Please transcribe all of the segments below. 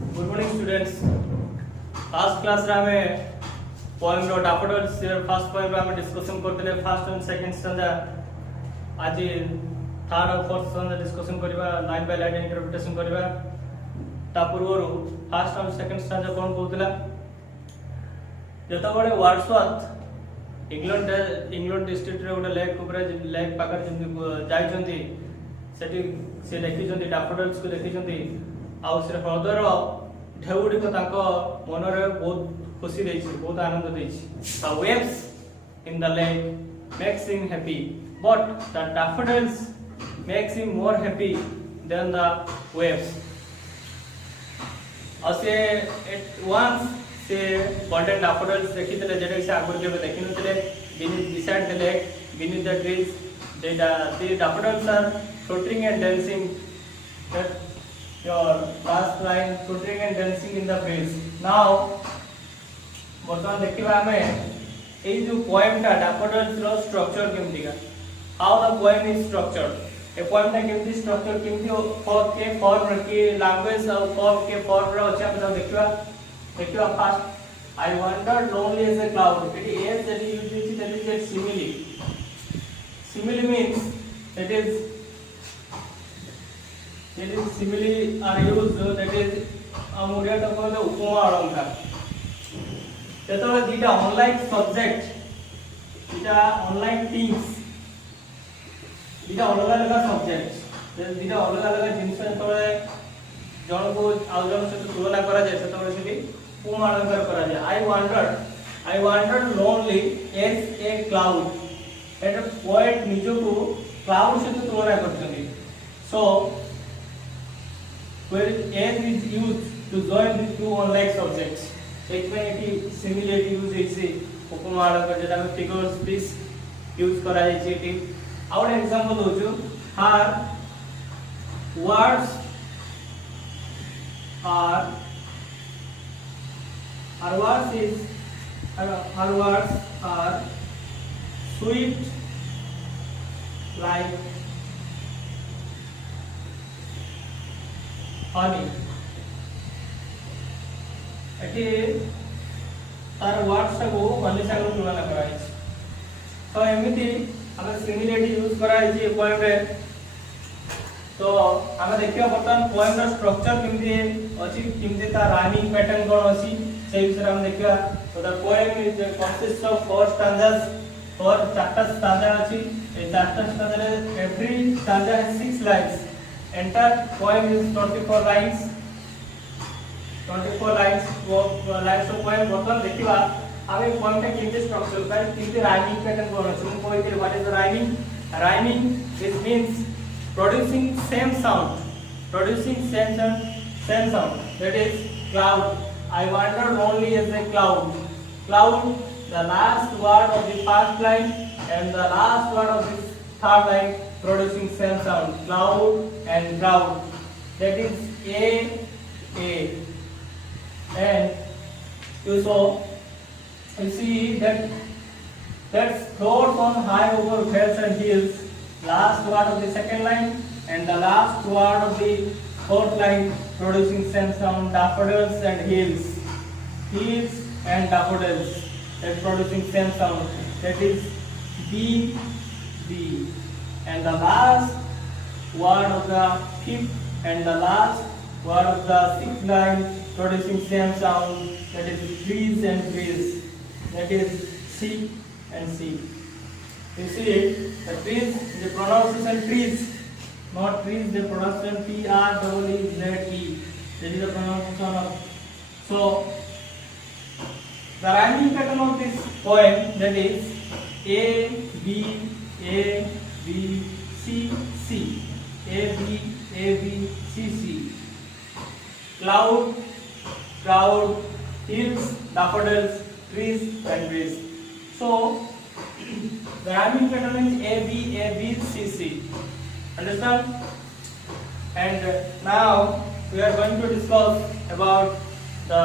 Good morning students. Last class रे हमें poem रो daffodils first poem रे हमें डिस्कशन करते फर्स्ट एंड सेकंड स्टैंजा। आज थर्ड और फोर्थ स्टैंजा डिस्कशन करबा, लाइन बाय लाइन इंटरप्रिटेशन करबा। ता पूर्वरु फर्स्ट और सेकंड स्टैंजा कोन कहउतला, जतो बडे वर्ड्सवर्थ इंग्लैंड डिस्ट्रिक्ट रे गोटे लेक ऊपर लेक पाकर जाई छथि, सेठी से देखि छथि डैफोडिल्स को देखि छथि। आउ से हृदयर ढेउड़िक मनरे बहुत खुशी देछि, बहुत आनंद देछि। The waves in the lake makes him happy, but the daffodils makes him more happy than the waves. असे at once से golden daffodils देखितले, जेटा से आगुर के देखिनतले beside the lake, beneath the trees. The daffodils are floating and dancing. Your last line, floating and dancing in the breeze. Now बर्तमान देखिबा हमें ए जो poem टा daffodils रो structure केमती का, how the poem is structured. A poem टा केमती structure केमती फॉर्म के लैंग्वेज और फॉर्म के फॉर्म रो अच्छा हम देखिबा first I wondered lonely as a cloud. It is that use it, that is that simile means that is simile are used, that is Odia तो कहले उपमा अलंकार। जेतले दुटा अनलाइक सब्जेक्ट, दुटा अनलाइक थिंग्स, दुटा अलग अलग सब्जेक्ट, दुटा अलग अलग जिनिस तळे जण को आउ जण से तुलना करा जाय, तळे से उपमा अलंकार करा जाय। I wandered lonely as a cloud. एटा पोएट निजो को क्लाउड से तुलना करछथि। सो where as is used to join the two unlike subjects, एक में एटी सिमिलरिटी यूज होइसे उपमा अलंकार, जेटा हम फिगर स्पीच यूज करा जाय छै। एटी और एग्जांपल दोछु, her words are sweet like honey। एटी तार वर्ड्स को हनी संग तुलना करा है। तो एमिति हम सिमिलरिटी यूज करा है जे पोएम रे। तो हम देखियो बर्तमान पोएम रो स्ट्रक्चर किमि अछि, किमि ता राइमिंग पैटर्न कोन अछि से विषय हम देखियो। तो the poem is consist of four stanzas, four चारटा स्टैंजा अछि। ए चारटा स्टैंजा रे every stanza has 6 lines. Entire poem is 24 lines. 24 lines of poem. बर्तमान देखिबा आबे पोएम टा किमि स्ट्रक्चर पर, किमि राइमिंग पैटर्न कोन अछि। हम कोइ के what is rhyming. Rhyming is means producing same sound, that is cloud। I wandered only as a cloud। Cloud, the last word of the first line and the last word of the third line producing same sound, cloud and cloud, that is a and you see that floats on high over vales and hills, last word of the second line and the last word of the fourth line producing same sound, daffodils and hills and daffodils, that producing same sound, that is B, and the last word of the fifth and the last word of the sixth line producing same sound, that is trees and trees, that is C and C। You see the trees, the pronunciation trees, not trees, the pronunciation TREEZE, that is the pronunciation of। So the rhyming pattern of this poem, that is A B C C, A B C C, cloud, hills, daffodils, trees and trees। So the rhyming pattern is A B C C. Understand? And now we are going to discuss about the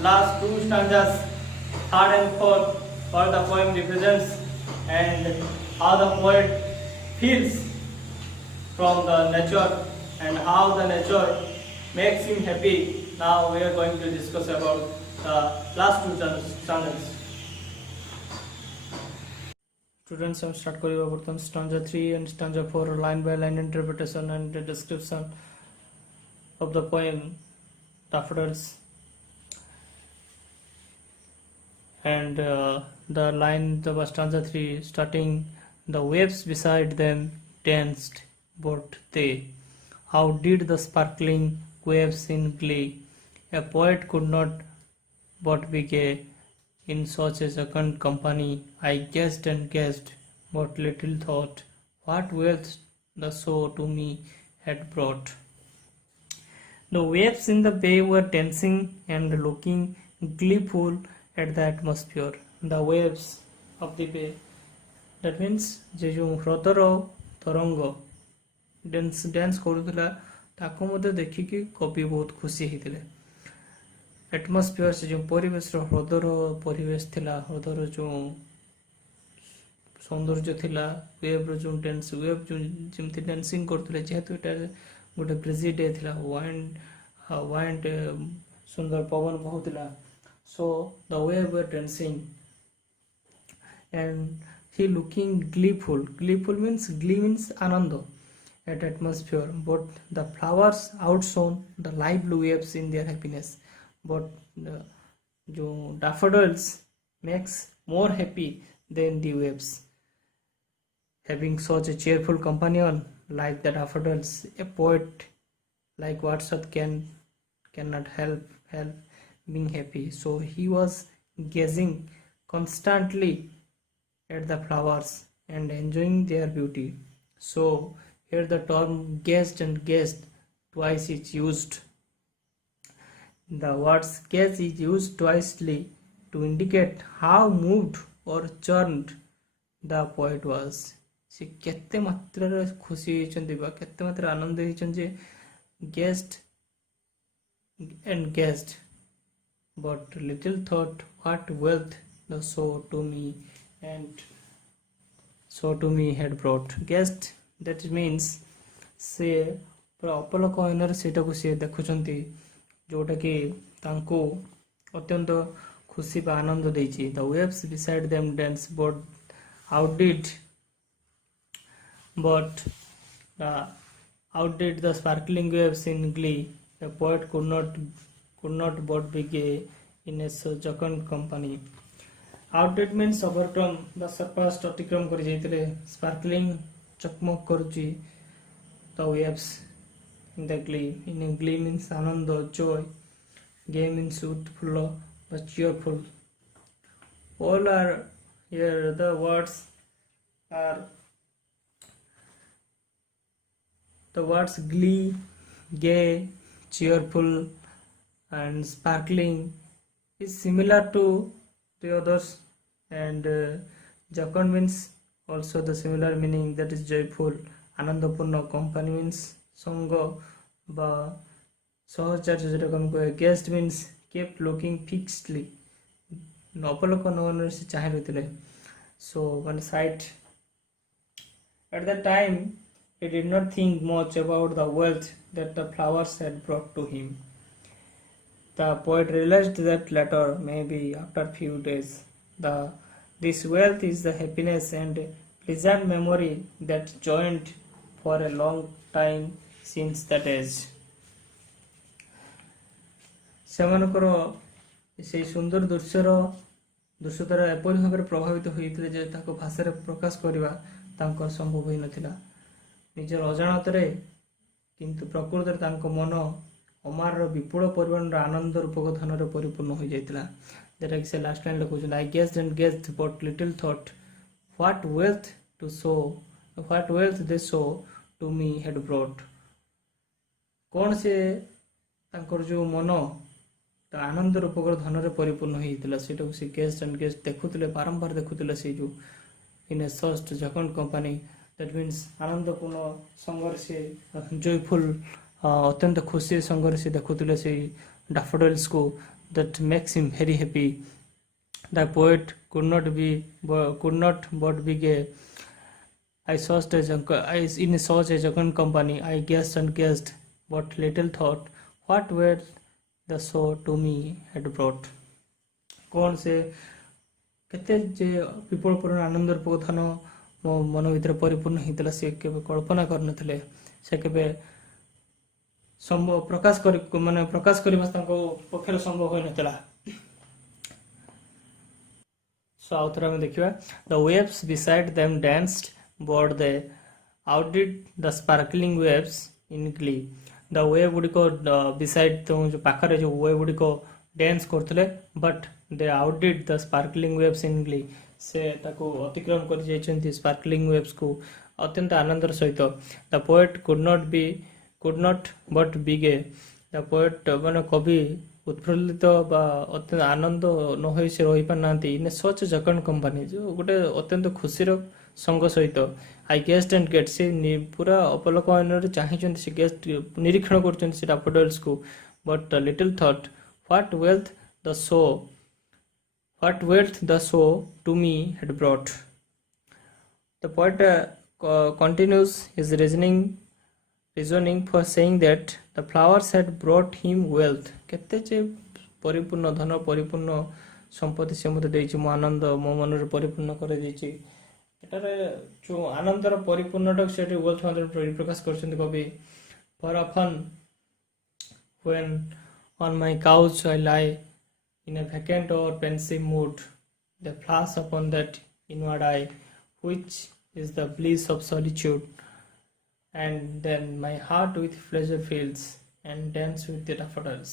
last two stanzas, third and fourth, what the poem represents and how the poet feels from the nature and how the nature makes him happy. Now we are going to discuss about the class 2 channels. Students, हम start करिबा बर्तन stanza 3 and stanza 4 line by line interpretation and the description of the poem Daffodils. And the line, the stanza 3 starting, the waves beside them danced, but they, how did the sparkling waves in glee? A poet could not but be gay in such a second company. I guessed and guessed, but little thought what wealth the show to me had brought. The waves in the bay were dancing and looking gleeful at the atmosphere. The waves of the bay, that means जे जो ହ୍ରଦର ତରଙ୍ଗ dance କରୁଥିଲା ତାକୁ ମଧ୍ୟ ଦେଖିକି କବି ବହୁତ ଖୁସି ହେଇଥିଲେ। एटमोस्फियर से जो परिवेश हृदर परिवेश थिला, हृदर जो सौंदर्य थिला, वेव रो जो डांस वेव जो जेमती डांसिंग करथले जेहेतु एटा गोटे ब्रिजी डे थिला, वाइंड सुंदर पवन बहुतला, so the wave were dancing and he looking gleeful means glee means Anand at atmosphere, but the flowers outshone the lively waves in their happiness. But जो daffodils makes more happy than the waves. Having such a cheerful companion like the daffodils, a poet like Wordsworth cannot help being happy. So he was gazing constantly at the flowers and enjoying their beauty. So here the term gazed and gazed twice is used. The words gaze is used twicely to indicate how moved or charmed the poet was. से केते मात्रा खुशी होइछन दिबा, केते मात्रा आनंद होइछन जे gazed and gazed, but little thought what wealth the show to me and so to me had brought. Gazed, that means से अपलक owner सेटा को से देखुछंती जोटा कि तांको अत्यंत खुशी बा आनंद देछि। The waves beside them dance but outdid the sparkling waves in glee. The poet could not but be gay in a jocund company. Outdid means overcome, the surpassed अतिक्रम कर जाइतले। Sparkling चकमक करूची the waves in the glee. In a glee means Anand, joy. Gay means youthful but cheerful. All are here. The words glee, gay, cheerful and sparkling is similar to the others, and jocund means also the similar meaning, that is joyful. आनंदपूर्ण company means संग बा सहचर्य যেটা हम कहे। Guest means kept looking fixedly, अपलक नगर से चाहे रहते। So one sight at that time he did not think much about the wealth that the flowers had brought to him. The poet realized that later, maybe after few days, this wealth is the happiness and pleasant memory that joined for a long time since that age. ସେମାନଙ୍କର ସେହି ସୁନ୍ଦର ଦୃଶ୍ୟର ଏପରି ଭାବରେ ପ୍ରଭାବିତ ହୋଇଥିଲେ ଯେ ତାକୁ ଭାଷାରେ ପ୍ରକାଶ କରିବା ତାଙ୍କର ସମ୍ଭବ ହୋଇନଥିଲା। ନିଜର ଅଜାଣତରେ କିନ୍ତୁ ପ୍ରକୃତରେ ତାଙ୍କ ମନ ଅମାରର ବିପୁଳ ପରିମାଣର ଆନନ୍ଦ ରୂପକ ଧନରେ ପରିପୂର୍ଣ୍ଣ ହୋଇଯାଇଥିଲା। ଯେଟା କି ସେ ଲାଷ୍ଟ ଲାଇନ୍ ଲେଖୁଛନ୍ତି, I guessed and guessed but little thought what wealth they saw to me had brought. କଣ ସେ ତାଙ୍କର ଯୋଉ ମନ ଆନନ୍ଦ ରୂପକ ଧନରେ ପରିପୂର୍ଣ୍ଣ ହେଇଥିଲା ସେଟାକୁ ସେ guessed and guessed ଦେଖୁଥିଲେ, ବାରମ୍ବାର ଦେଖୁଥିଲେ। ସେଇ ଯୋଉ in a such jocund company, that means ଆନନ୍ଦପୂର୍ଣ୍ଣ ସଙ୍ଗରେ ସେ joyful ଅତ୍ୟନ୍ତ ଖୁସି ସଙ୍ଗରେ ସେ ଦେଖୁଥିଲେ ସେଇ daffodils को, that makes him very happy. The poet could not but be gay. In such a jocund company, I guessed and guessed, but little thought what were the show to me had brought कौन से केते जे विपुल पूर्ण आनंदर पौधान मो मन भीतर परिपूर्ण होता से केवे कल्पना करनथिले से केवे संभव प्रकाश कर माने प्रकाश करबा तांको पक्षर संभव होय नथिला सो आउथरा में देखिबा the waves beside them danced but they outdid the sparkling waves in glee the wave गुडिको beside तो जो पाखरे जो wave गुडिको डांस करथले but they outdid the sparkling waves in glee से ताको अतिक्रम कर जाइछन्ती sparkling waves को अत्यंत आनंदर सहित the poet could not but be gay the poet माने कवि उत्फुल्लित बा अत्यंत आनंद न होई से रहि पानांती इन सच जकन कंपनी जो गोटे अत्यंत खुशीर संग सहित आई गेस्ट एंड गेट से पूरा अपलोकन चाहिए से गेस्ट निरीक्षण कर डैफोडिल्स को but little thought what wealth the show to me had brought the poet continues his reasoning for saying that the flowers had brought him wealth केते जे परिपूर्ण धन परिपूर्ण संपत्ति से मते देछि मो आनंद मो मन रे परिपूर्ण करे देछि एटारे जो आनंदर परिपूर्णटक सेठी वेल्थ माने प्रकाश करछन्ती कवि for often when on my couch I lie in a vacant or pensive mood they flash upon that inward eye which is the bliss of solitude and then my heart with pleasure fills and dance with the daffodils.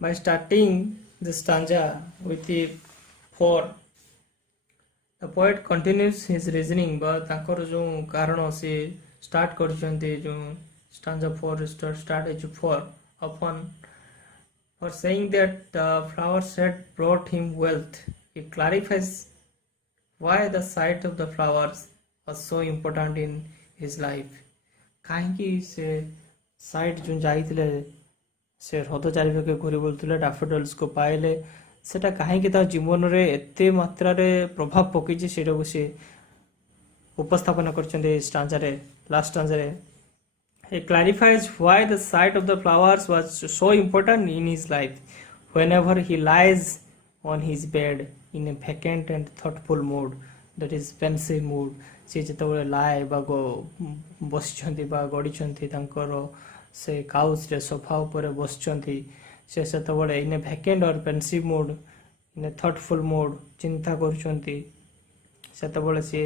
By starting the stanza with the four, the poet continues his reasoning but ताकर जो कारण से start करछन्ते जो stanza 4 start is 4 upon for saying that the flowers had brought him wealth he clarifies why the sight of the flowers was so important in his life काहेकि से site जो जाइतिले से हृदय चारिपाखे घूरी बोलुले डैफोडिल्स को पाइले सेटा काहेकि ता जीवन रे एते मात्रा रे प्रभाव पकईछि सेटा को से उपस्थापन करछन्ते स्टांजा रे लास्ट स्टांजा रे he clarifies why the sight of the flowers was so important in his life whenever he lies on his bed in a vacant and thoughtful mood that is pensive mood से जेतबे लाए बा बसिछन्ती बा गडिछन्ती तांकर से couch रे sofa ऊपर बसिछन्ती से सेतबे इन ए vacant और pensive mode in A thoughtful mode चिंता करूछन्ती सेतबे से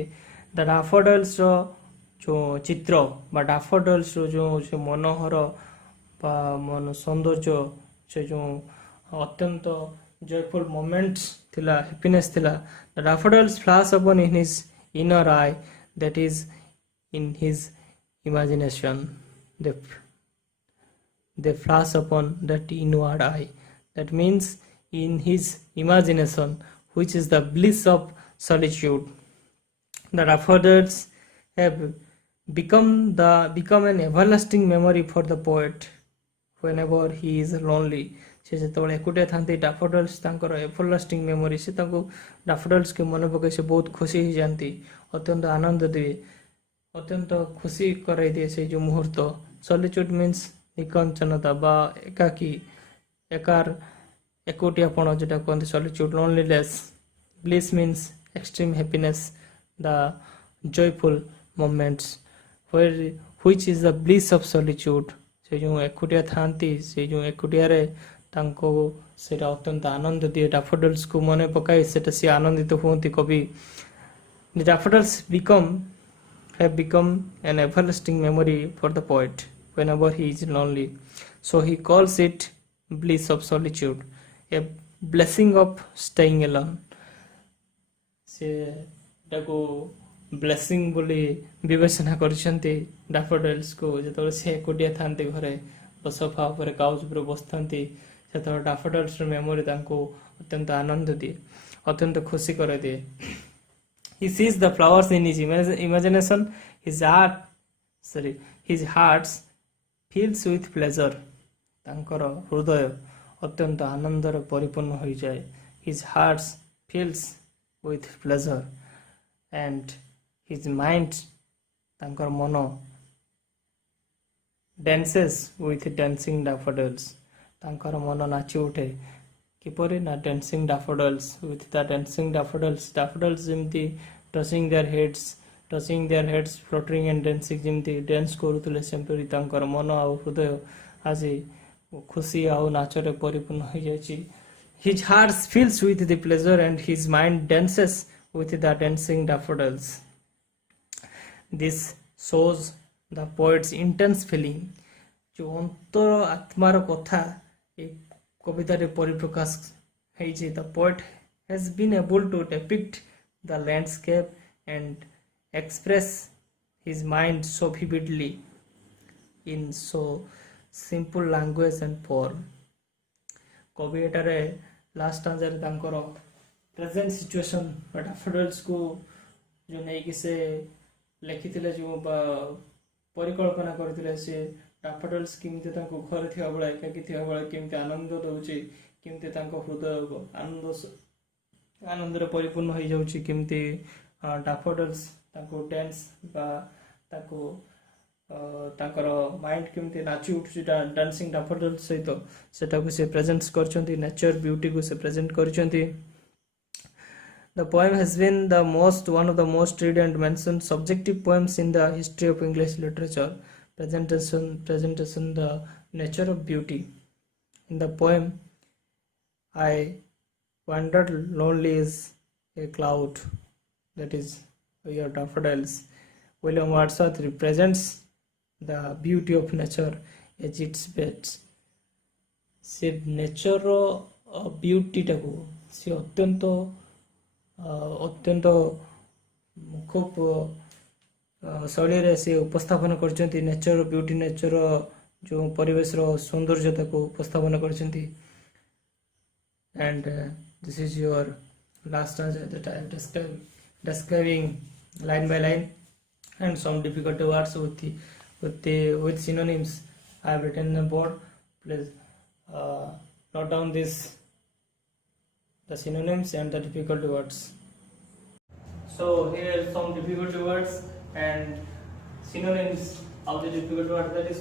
द डैफोडिल्स जो चित्र बा डैफोडिल्स जो मनोहर बा मन सौंदर्य से जो अत्यंत joyful moments थिला हैप्पीनेस थिला the daffodils flash upon in his inner eye that is in his imagination they flash upon that inward eye that means in his imagination which is the bliss of solitude the daffodils have become an everlasting memory for the poet whenever he is lonely से जेतबे एकुटिया थांती daffodils तांकर everlasting memory से तांको daffodils के मन पके से बहुत खुशी हो जाती अत्यंत आनंद दिए अत्यंत खुशी कराई दिए से जो मुहूर्त सॉलिट्यूड मीन्स निकंचनता बा एकाकी एकार एकुटियापण जेटा कहते solitude loneliness bliss means extreme happiness the joyful moments which is the bliss of solitude से जो एकुटिया थांती से जो एकुटिया रे तांको सेटा अत्यंत आनंद दिए डैफोडिल्स को मने पकाई सेटा से आनंदित होती कवि the daffodils have become an everlasting memory for the poet whenever he is lonely so he calls it bliss of solitude a blessing of staying alone से ताको ब्लेसिंग बोली विवेचना करछन्ते डैफोडिल्स को जेतबे से एकुटिया थांती घरे सोफा ऊपर काउच ऊपर बसथंती सेतबे डैफोडिल्स मेमोरी तांको अत्यंत आनंद दिए अत्यंत खुशी करे दिए he sees the flowers in his imagination his heart fills with pleasure तांकर हृदय अत्यंत आनंदर परिपूर्ण हो जाए his heart fills with pleasure and his mind तांकर मन dances with dancing daffodils. ତାଙ୍କର ମନ ନାଚି ଉଠେ କିପରି ନା dancing daffodils with the dancing daffodils ଯେମିତି touching their heads fluttering and dancing ଯେମିତି dance କରୁଥିଲେ ସେମିତି ତାଙ୍କର ମନ ଆଉ ହୃଦୟ ଆଜି ଖୁସି ଆଉ ନାଚରେ ପରିପୂର୍ଣ୍ଣ ହୋଇଯାଇଛି. His heart fills with the pleasure and his mind dances with the dancing daffodils. This shows the poet's intense feeling. जो अंतर आत्मार कथा ए कवितारे परिप्रकाश ହେଇଛି. The poet has been able to depict the landscape and express his mind so vividly in so simple language and form. कवि एटारे last स्टांजारे तांकर present situation daffodils को जो नहीं कि से लिखिथिले जो परिकल्पना करथिले से डैफोडिल्स किमते तांको घर थिया बळे एकाकी थिया बळे किमते आनंद दउची किमते तांको हृदय आनंद रे परिपूर्ण होई जाउची किमते डैफोडिल्स तांको डांस बा ताको तांकर माइंड केमती नाची उठुची डांसिंग डैफोडिल्स सहित सेटा को से प्रेजेंट्स करचंती नेचर ब्यूटी को से present करचंती. The poem has been one of the most read and mentioned subjective poems in the history of English literature. Presentation the nature of beauty. In the poem, I wandered lonely as a cloud, that is your daffodils. William Wordsworth represents the beauty of nature at its best. से nature beauty टाको से अत्यंत खूब शैली रे से उपस्थापन करछंती. Nature beauty nature जो परिवेश रो सौंदर्यता को उपस्थापन करछंती. And this is your last stanza that I am describing line by line and some difficult words with synonyms I have written on the board. Please note down the synonyms and the difficult words. So here are some difficult words and synonyms of the difficult words. That is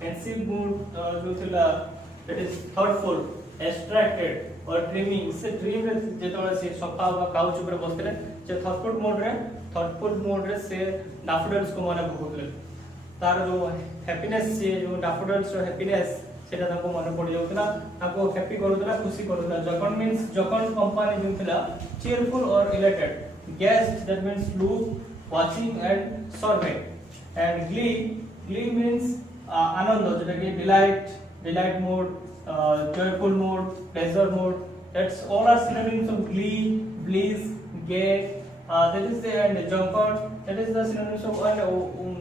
pensive mood जो थिला, that is thoughtful, abstracted or dreaming. से dream रे जेतोले से sofa वा couch ऊपर बसले जे thoughtful mode रे से daffodils को माने बहुतले तार जो हैप्पीनेस से जो daffodils रो हैप्पीनेस सेटा ताको माने पड़ी जाउतला ताको हैप्पी करउतला खुशी करउतला. जकन मींस जकन कंपनी जो थिला cheerful or elated. Guest that means look, watching and survey. And glee means आनंद जेटा कि delight mood, joyful mood, pleasure mood. That's all are synonyms of glee, bliss, gay. That is the and drunkard. That is the synonyms of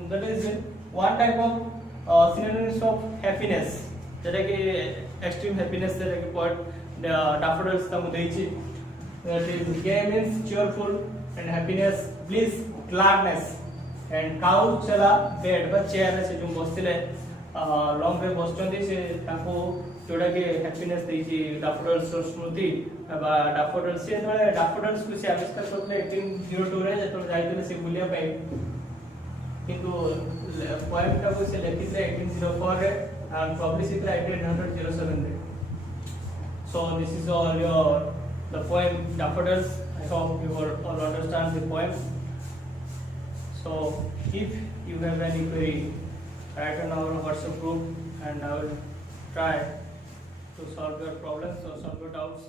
that is one type of synonyms of happiness. जेटा कि extreme happiness जेटा कि poet daffodils तामु देइछि. That is gay means cheerful and happiness, bliss, gladness. And couch चला bed बा chair रे से जो बसतिले long रे बसचंदी से ताको जोड़ा के हैप्पीनेस देइछि daffodils रो स्मृति बा daffodils से तळे daffodils को से आविष्कार करले 1802 रे जतले जाइतले से बुलिया पाई किंतु पोएम टा को से लिखितले 1804 रे and published it 1807 रे. So this is all the poem Daffodils. I hope you all understand the poem. So if you have any query, write on our WhatsApp group and I will try to solve your problems or solve your doubts.